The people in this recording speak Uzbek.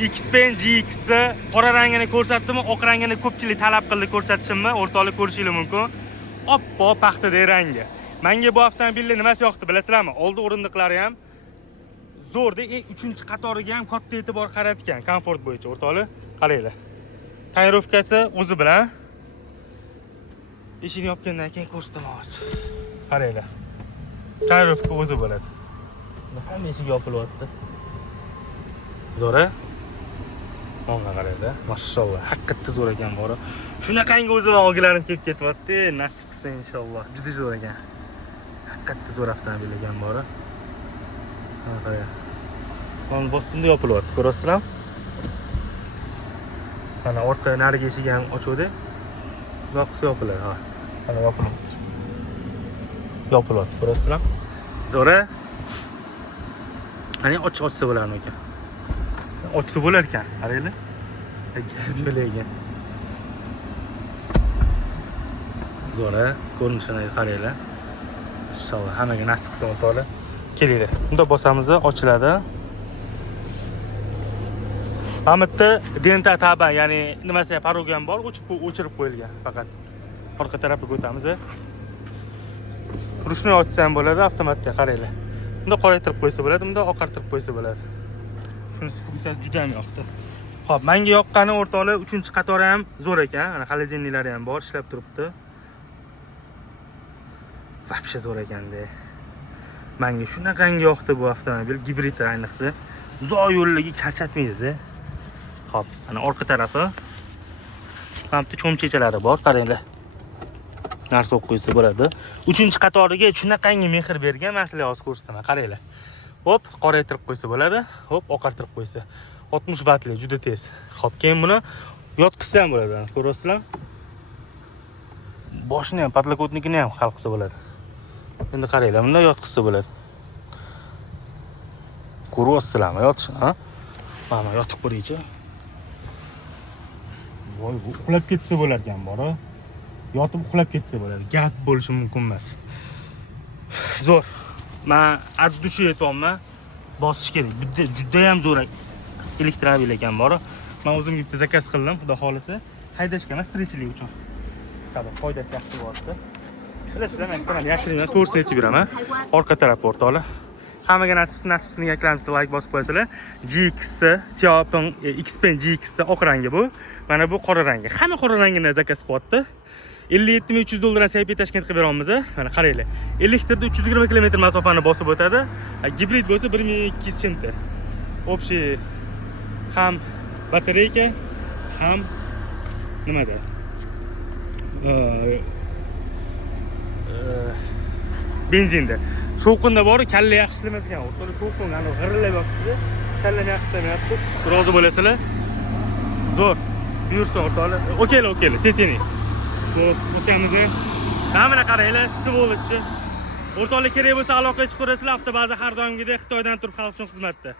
X-Pen GX qora rangini ko'rsatdimmi, oq rangini ko'pchilik talab qildi ko'rsatishimni, o'rtoqlar ko'rishingiz mumkin. Oppoq paxtadek rangi. Menga bu avtomobilning nimasi yoqdi bilasizlarmi? Oldi o'rindiqlari ham zo'rda, 3-qatoriga ham katta e'tibor qaratgan komfort bo'yicha, o'rtoqlar. Qaranglar. Tonirovkasi o'zi bilan. Eshikni yopgandan keyin ko'rsataman. Qaranglar. Tonirovka o'zi bo'ladi. Hamma eshik yopilyapti. Zo'ra. Onga qaranglar. Mashalloh, haqiqatda zo'r ekan bor. Shunaqangi o'zim olgilarim kelib ketyapti. Nasib qilsa inshaalloh. Juda zo'r ekan. Haqiqatda zo'r avtomobil ekan bor. Ha, qarang. Mana bostimda yopilyapti, ko'rasizlar? Mana orqa narigi eshigi ham ochuvdi. Yoqsa yopiladi, ha. Mana yopilyapti. Yopilyapti, ko'rasizlar? Zo'ra. Mana ochsa bo'larmi ekan? Ochsa bo'lar ekan, qaranglar. Bilagan. Zo'ra, ko'rinishini qaranglar. Inshaalloh hammaga nasib qilsin o'rtoqlar. Kelinglar. Bunda bosamiz, ochiladi. Amitda denta taban, ya'ni nimasi parogi ham bor, o'chirib qo'yilgan faqat. Orqa tarafiga o'tamiz. Rushni ochsa ham bo'ladi, avtomatga qaranglar. Bunda qoraytirib qo'ysa bo'ladi, bunda oqartirib qo'ysa bo'ladi. Shunisi funksiyasi juda ham yoqdi. Xo'p, menga yoqqani o'rtoqlar 3-qatori ham zo'r ekan. Mana xolodilniklari ham bor, ishlab turibdi. Vobshe zo'r ekanda. Menga shunaqangi yoqdi bu avtomobil, gibrid ayniqsa. Uzoq yo'llarga charchatmaydi. Xo'p, mana orqa tarafi. Hamda cho'mchechalari bor, qaranglar. Narsa o'qib qo'ysa bo'ladi. 3-qatoriga shunaqangi mehr bergan, men sizlarga hozir ko'rsataman, qaranglar. Hop, qoraytirib qo'ysa bo'ladi. Hop, oqartirib qo'ysa. 60 vatli, juda tez. Xo'p, keyin buni yotqizsa ham bo'ladi, ko'rasizlar? Boshni ham, patlakotnikini ham hal qilsa bo'ladi. Endi qaranglar, bunda yotqizsa bo'ladi. Ko'ryapsizlarmi yotishni, ha? Mana yotib ko'ringchi. Voy, bu uxlab ketsa bo'lar ekan, bor-a. Yotib uxlab ketsa bo'ladi. Gap bo'lishi mumkin emas. Zo'r. Men addushi aytayapman. Bosish kerak. Juda ham zo'r elektromobil ekan, bor-a. Men o'zim bitta zakaz qildim, xudo xolisa. Haydashga emas, tirikchilik uchun. Sabab foydasi yaxshi bo'lyapti. Bilasizlar, men ishdan yashiringan to'g'risini aytib beraman. Orqa taraf o'rtoqlar. Hammaga nasib yaklarimizga like bosib qo'yasizlar. GX, Xiaopeng X-Pen GX oq rangi bu. Mana bu qora rangi. Hamma qora rangini zakaz qilyapti. 57.300 dollardan Saypi Tashkent qilib beramiz. Mana qaranglar. Elektrda 320 km masofani bosib o'tadi. Gibrid bo'lsa 1200 chimta. Общий ham batareyka, ham nimada? Benzinda. Shovqinda bor, kalla yaxshi ishlamas ekan. O'rtoqlar shovqin, ana g'irillab yotibdi. Kallani yaxshi ishlamayapti. Rozi bo'lasizlar. Zo'r. Buyursin o'rtoqlar. Okeylar, sesini. Xo'p, o'tamiz. Mana qaranglar, Svolotchi. O'rtoqlar kerak bo'lsa aloqa chiqarasizlar, avtobaza har doimgidek Xitoydan turib xalq uchun xizmatda.